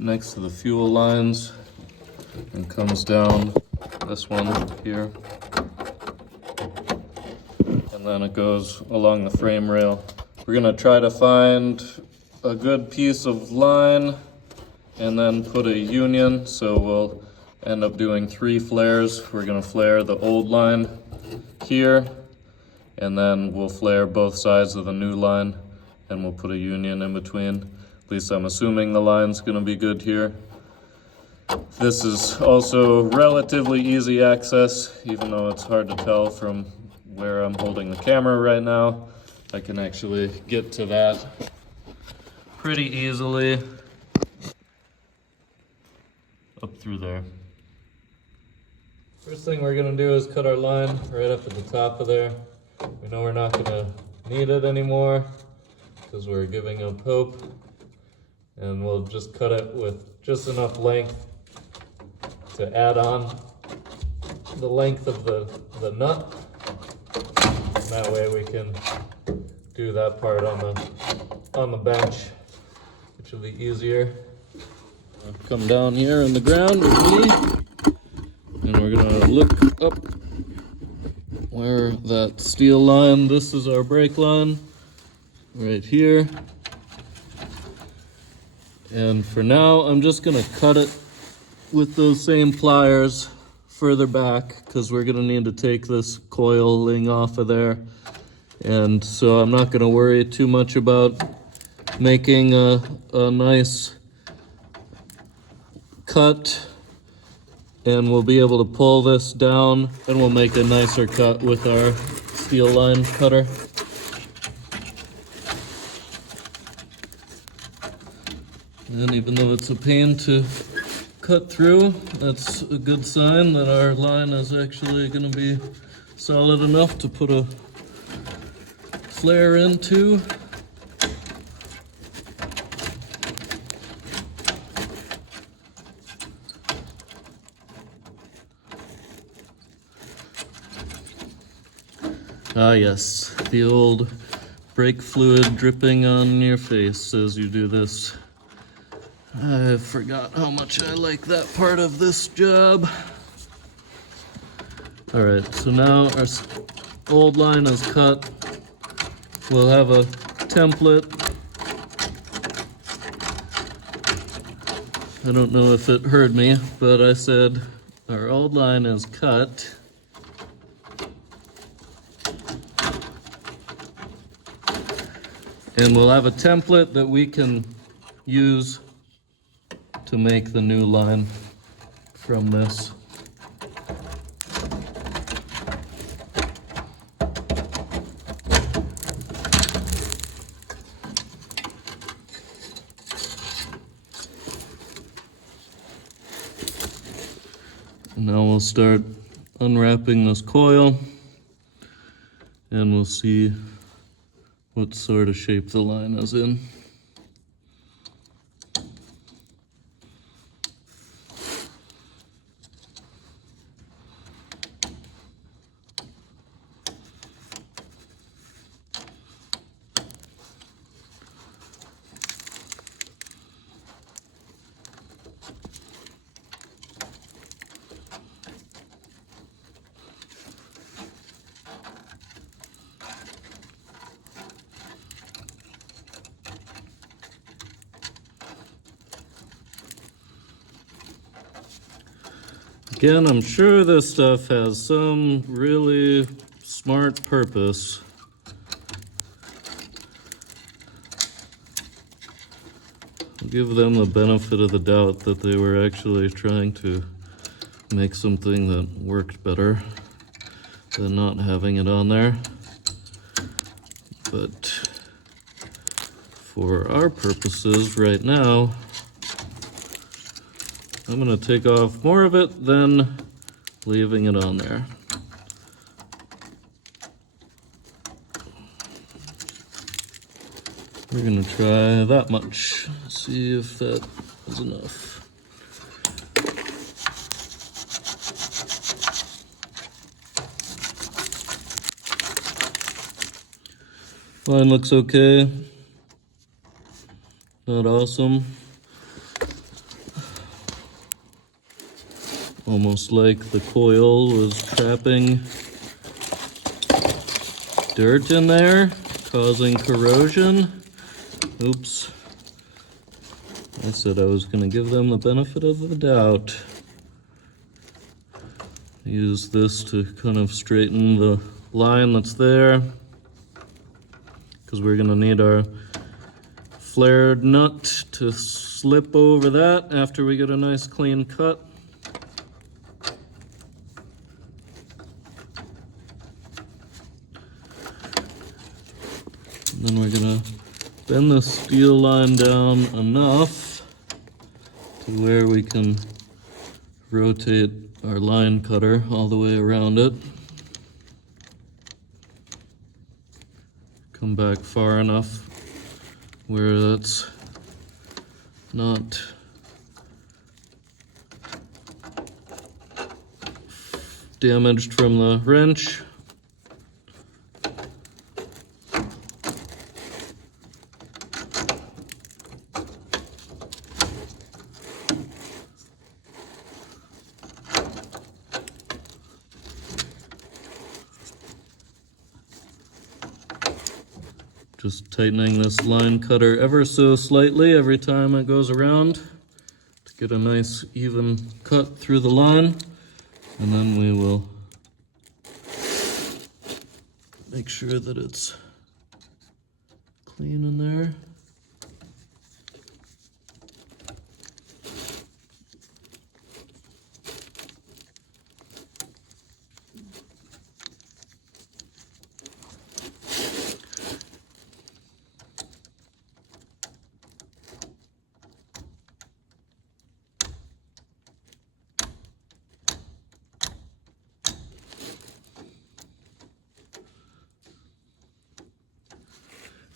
next to the fuel lines and comes down this one here. And then it goes along the frame rail. We're gonna try to find a good piece of line and then put a union, so we'll end up doing 3 flares. We're gonna flare the old line here, and then we'll flare both sides of the new line, and we'll put a union in between. At least I'm assuming the line's gonna be good here. This is also relatively easy access, even though it's hard to tell from where I'm holding the camera right now. I can actually get to that pretty easily. Up through there. First thing we're gonna do is cut our line right up at the top of there. We know we're not gonna need it anymore because we're giving up hope. And we'll just cut it with just enough length to add on the length of the nut. And that way we can do that part on the bench, which will be easier. Come down here on the ground with me, and we're gonna look up where that steel line, this is our brake line, right here. And for now, I'm just gonna cut it with those same pliers further back, because we're gonna need to take this coiling off of there. And so I'm not gonna worry too much about making a nice cut, and we'll be able to pull this down and we'll make a nicer cut with our steel line cutter. And even though it's a pain to cut through, that's a good sign that our line is actually going to be solid enough to put a flare into. Ah yes, the old brake fluid dripping on your face as you do this. I forgot how much I like that part of this job. Alright, so now our old line is cut. We'll have a template. I don't know if it heard me, but I said our old line is cut. And we'll have a template that we can use to make the new line from this. And now we'll start unwrapping this coil, and we'll see what sort of shape the line is in. Again, I'm sure this stuff has some really smart purpose. I'll give them the benefit of the doubt that they were actually trying to make something that worked better than not having it on there. But for our purposes right now, I'm gonna take off more of it than leaving it on there. We're gonna try that much, see if that is enough. Line looks okay. Not awesome. almost like the coil was trapping dirt in there, causing corrosion. Oops. I said I was going to give them the benefit of the doubt. Use this to kind of straighten the line that's there, because we're going to need our flared nut to slip over that after we get a nice clean cut. And then we're going to bend the steel line down enough to where we can rotate our line cutter all the way around it. Come back far enough where that's not damaged from the wrench. Just tightening this line cutter ever so slightly every time it goes around to get a nice even cut through the line. And then we will make sure that it's clean in there.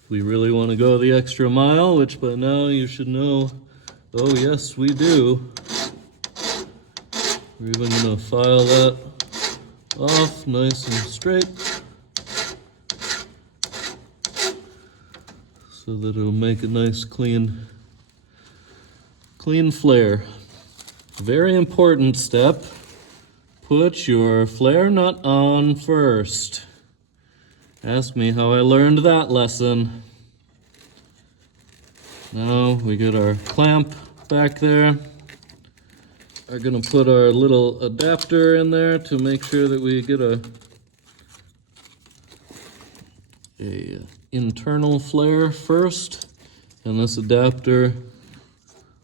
We really want to go the extra mile, which by now you should know, oh yes we do. We're even going to file that off nice and straight so that it'll make a nice clean flare. Very important step, put your flare nut on first. Ask me how I learned that lesson. Now we get our clamp back there. We're gonna put our little adapter in there to make sure that we get a internal flare first. And this adapter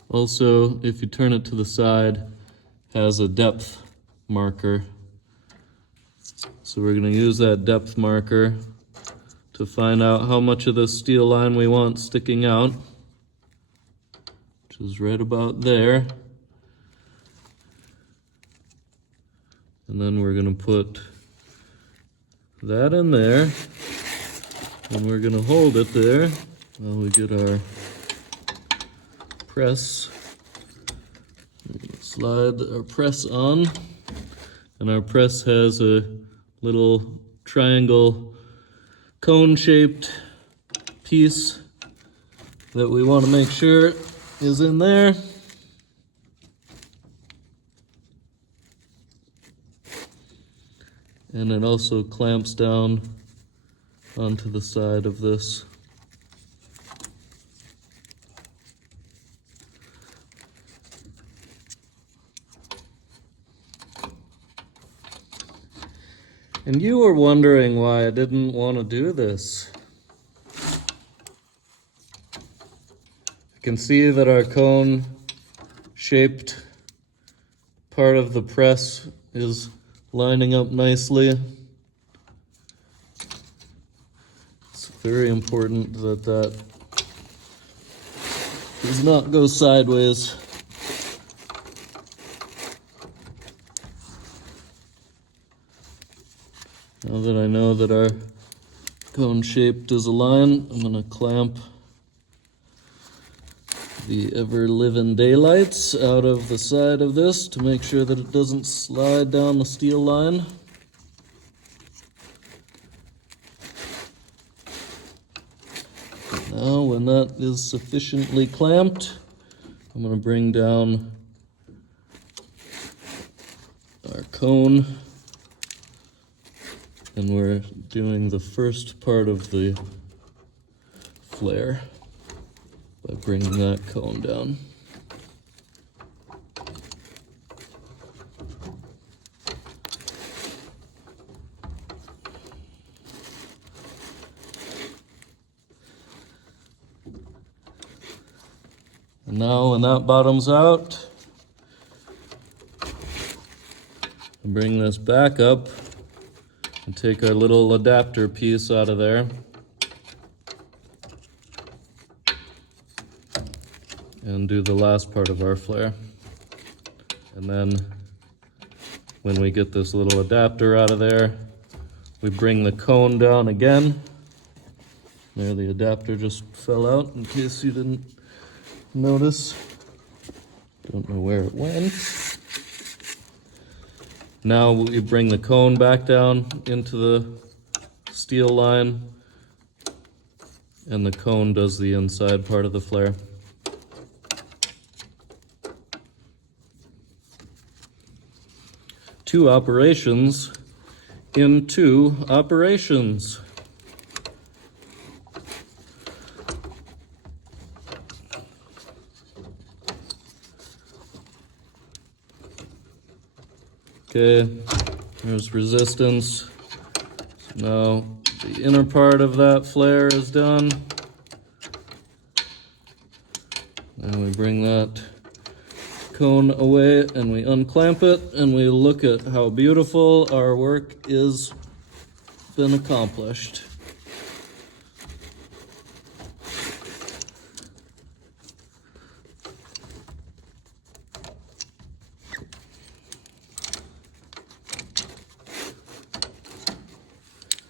also, if you turn it to the side, has a depth marker. So we're going to use that depth marker to find out how much of this steel line we want sticking out, which is right about there. And then we're going to put that in there, and we're going to hold it there while we get our press. We're going to slide our press on, and our press has a little triangle cone-shaped piece that we want to make sure is in there. And it also clamps down onto the side of this. And you were wondering why I didn't want to do this. You can see that our cone-shaped part of the press is lining up nicely. It's very important that that does not go sideways. Now that I know that our cone shape is aligned, I'm going to clamp the ever-living daylights out of the side of this to make sure that it doesn't slide down the steel line. Now, when that is sufficiently clamped, I'm going to bring down our cone, and we're doing the first part of the flare by bringing that cone down. And now when that bottoms out, bring this back up and take our little adapter piece out of there. And do the last part of our flare. And then when we get this little adapter out of there, we bring the cone down again. There, the adapter just fell out in case you didn't notice. Don't know where it went. Now we bring the cone back down into the steel line, and the cone does the inside part of the flare. Two operations in two operations. Okay, there's resistance. So now the inner part of that flare is done. And we bring that cone away and we unclamp it and we look at how beautiful our work is been accomplished.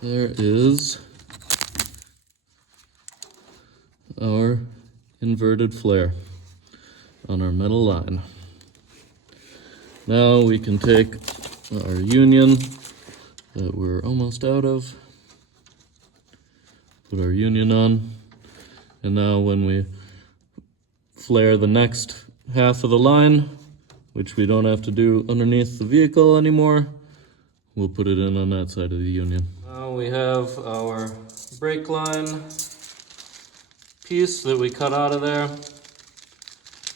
There is our inverted flare on our metal line. Now we can take our union that we're almost out of, put our union on, and now when we flare the next half of the line, which we don't have to do underneath the vehicle anymore, we'll put it in on that side of the union. Now we have our brake line piece that we cut out of there,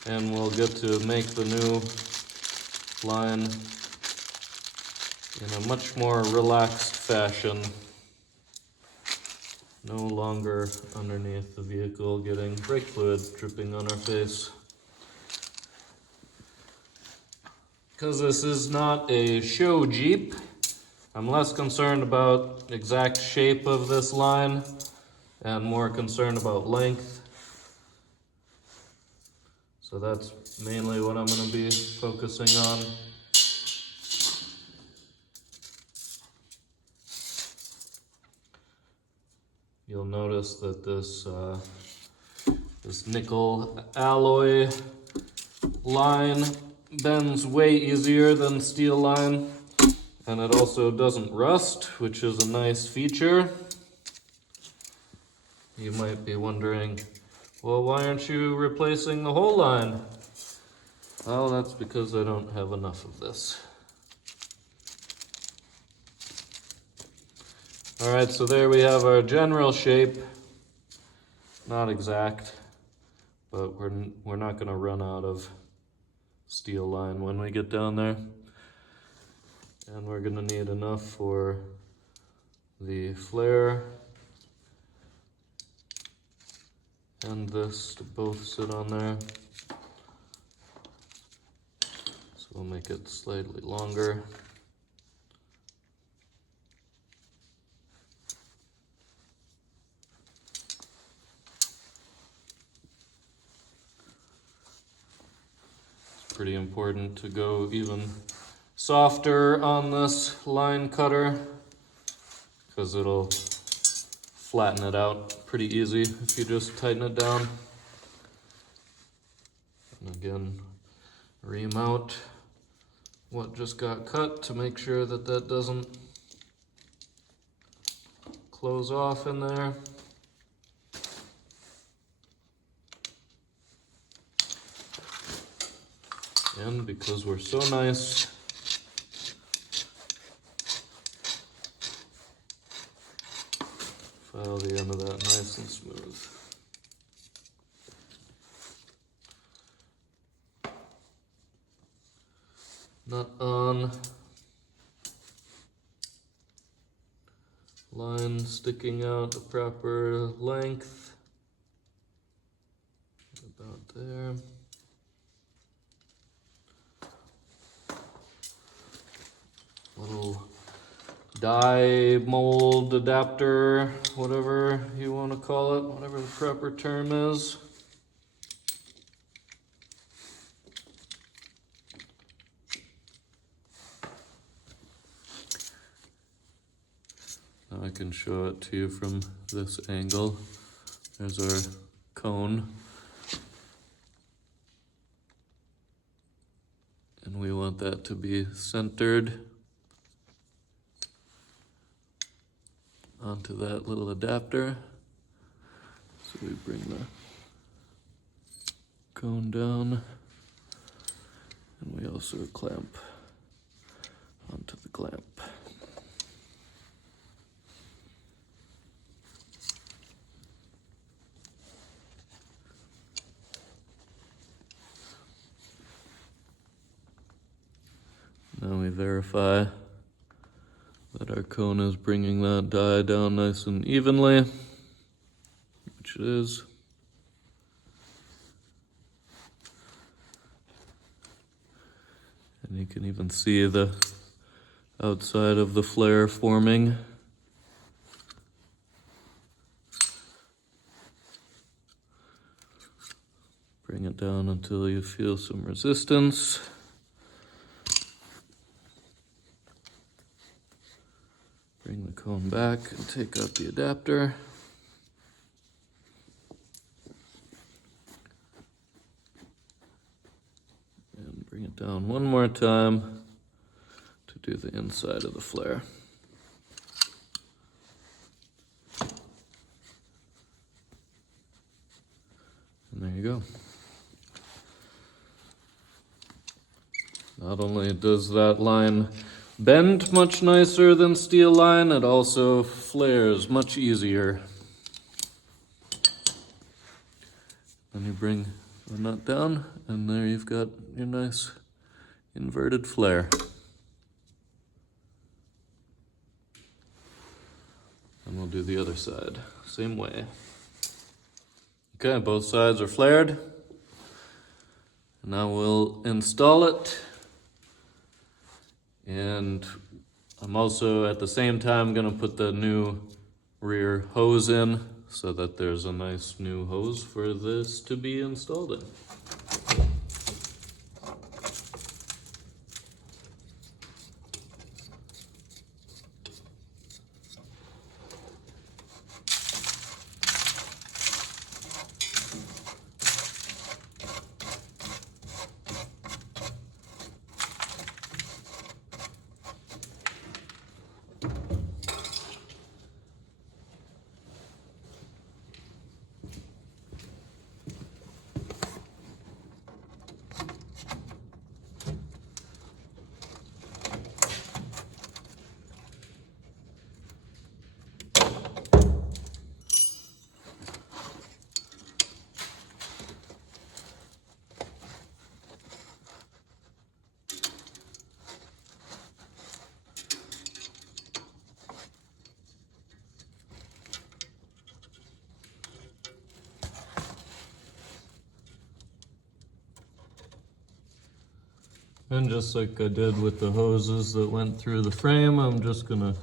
and we'll get to make the new line in a much more relaxed fashion. No longer underneath the vehicle getting brake fluid dripping on our face. Because this is not a show Jeep, I'm less concerned about exact shape of this line and more concerned about length. So that's mainly what I'm going to be focusing on. You'll notice that this nickel alloy line bends way easier than steel line, and it also doesn't rust, which is a nice feature. You might be wondering, well, why aren't you replacing the whole line? Well, that's because I don't have enough of this. Alright, so there we have our general shape. Not exact, but we're not going to run out of steel line when we get down there. And we're going to need enough for the flare and this to both sit on there. So we'll make it slightly longer. It's pretty important to go even softer on this line cutter because it'll flatten it out pretty easy if you just tighten it down. And again, ream out what just got cut to make sure that that doesn't close off in there. And because we're so nice, File the end of that nice and smooth. Nut on. Line sticking out the proper length. About there. Little die mold adapter, whatever you want to call it, whatever the proper term is. Now I can show it to you from this angle. There's our cone. And we want that to be centered onto that little adapter. So we bring the cone down, and we also clamp onto the clamp. Now we verify that our cone is bringing that die down nice and evenly, which it is. And you can even see the outside of the flare forming. Bring it down until you feel some resistance. Bring the cone back and take out the adapter. And bring it down one more time to do the inside of the flare. And there you go. Not only does that line bend much nicer than steel line, it also flares much easier. Then you bring the nut down, and there you've got your nice inverted flare. And we'll do the other side, same way. Okay, both sides are flared. Now we'll install it. And I'm also at the same time going to put the new rear hose in so that there's a nice new hose for this to be installed in. And just like I did with the hoses that went through the frame, I'm just gonna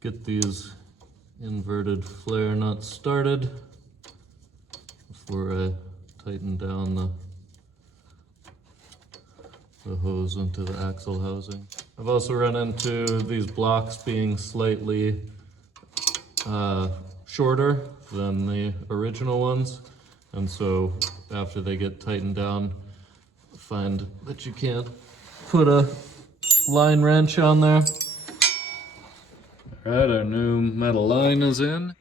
get these inverted flare nuts started before I tighten down the hose into the axle housing. I've also run into these blocks being slightly shorter than the original ones, and so after they get tightened down, find that you can't put a line wrench on there. All right, our new metal line is in,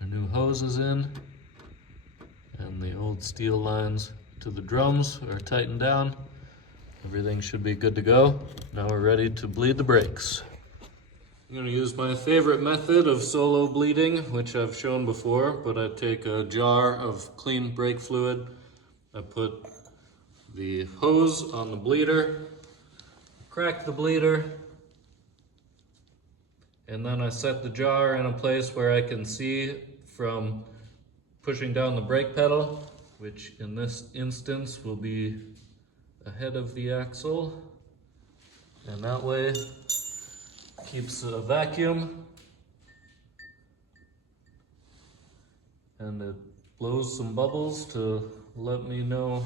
our new hose is in, and the old steel lines to the drums are tightened down. Everything should be good to go. Now we're ready to bleed the brakes. I'm going to use my favorite method of solo bleeding, which I've shown before, but I take a jar of clean brake fluid, I put the hose on the bleeder, crack the bleeder, and then I set the jar in a place where I can see from pushing down the brake pedal, which in this instance will be ahead of the axle, and that way keeps a vacuum and it blows some bubbles to let me know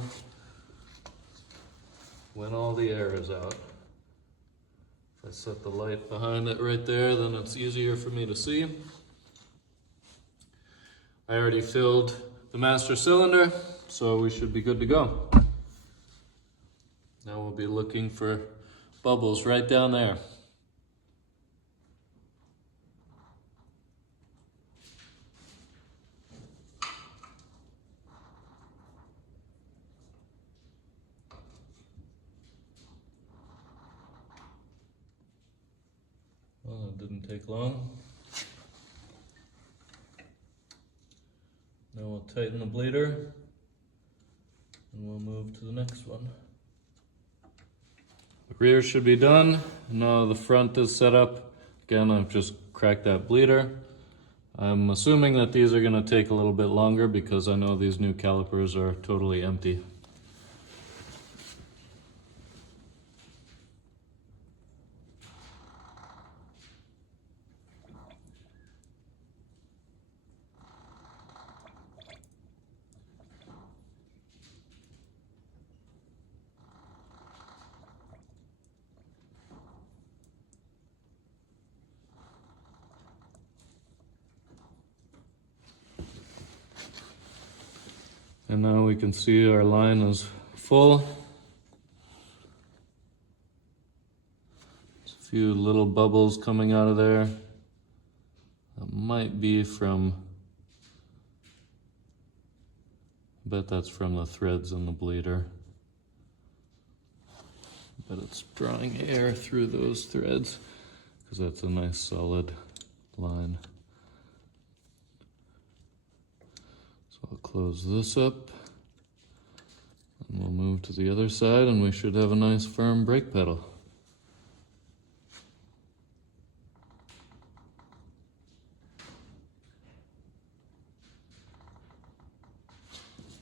when all the air is out. If I set the light behind it right there, then it's easier for me to see. I already filled the master cylinder, so we should be good to go. Now we'll be looking for bubbles right down there. Well, it didn't take long. Now we'll tighten the bleeder and we'll move to the next one. The rear should be done. Now the front is set up. Again, I've just cracked that bleeder. I'm assuming that these are going to take a little bit longer because I know these new calipers are totally empty. And now we can see our line is full. There's a few little bubbles coming out of there. That might be from, I bet that's from the threads in the bleeder. But it's drawing air through those threads because that's a nice solid line. I'll close this up and we'll move to the other side and we should have a nice firm brake pedal.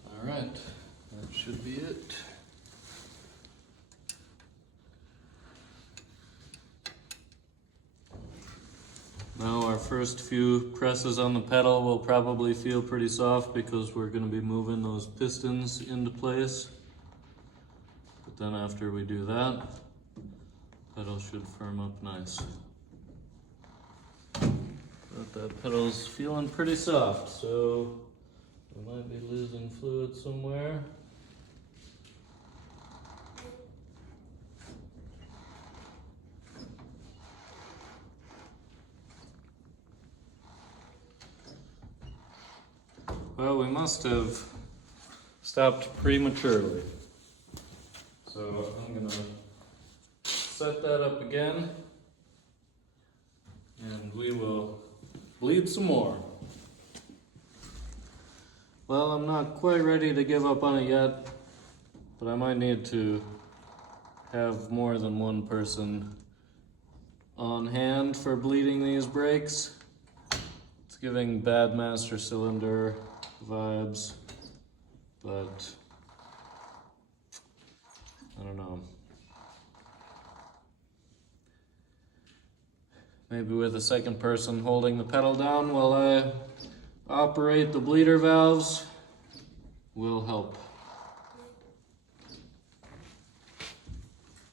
All right, that should be it. Now our first few presses on the pedal will probably feel pretty soft because we're going to be moving those pistons into place. But then after we do that, the pedal should firm up nice. But that pedal's feeling pretty soft, so we might be losing fluid somewhere. Well, we must have stopped prematurely. So I'm gonna set that up again and we will bleed some more. Well, I'm not quite ready to give up on it yet, but I might need to have more than one person on hand for bleeding these brakes. It's giving bad master cylinder vibes, but I don't know. Maybe with a second person holding the pedal down while I operate the bleeder valves will help.